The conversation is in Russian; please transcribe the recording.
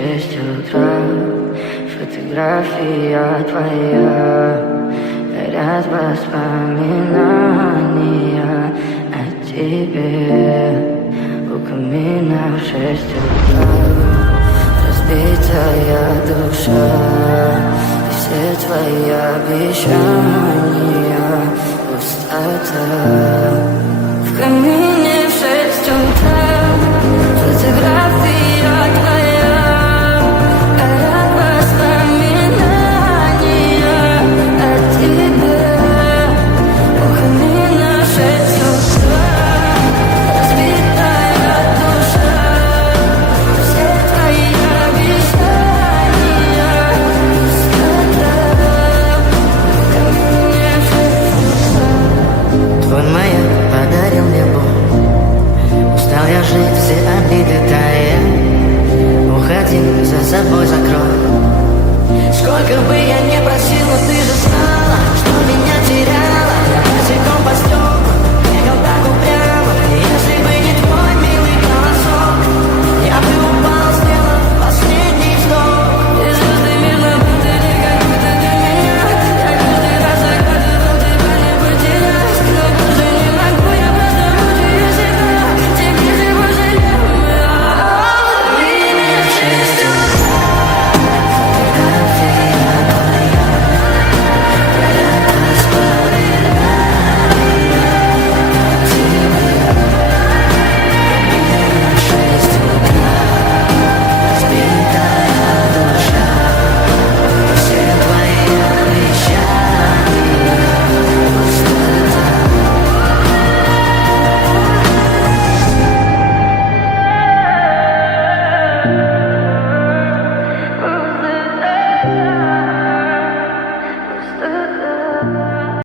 6 утра. Фотография твоя, горят воспоминания о тебе. У камина в 6 утра. Разбитая душа, и все твои обещания пустота. В камине в 6 утра. Фотография твоя, горят воспоминания о тебе. У камина в 6 утра. Разбитая душа, все твои обещания пустота. В камине в 6 утра. Твой маяк подарил мне боль. Устал я жить, все обиды тая. Уходи, за собой закрой.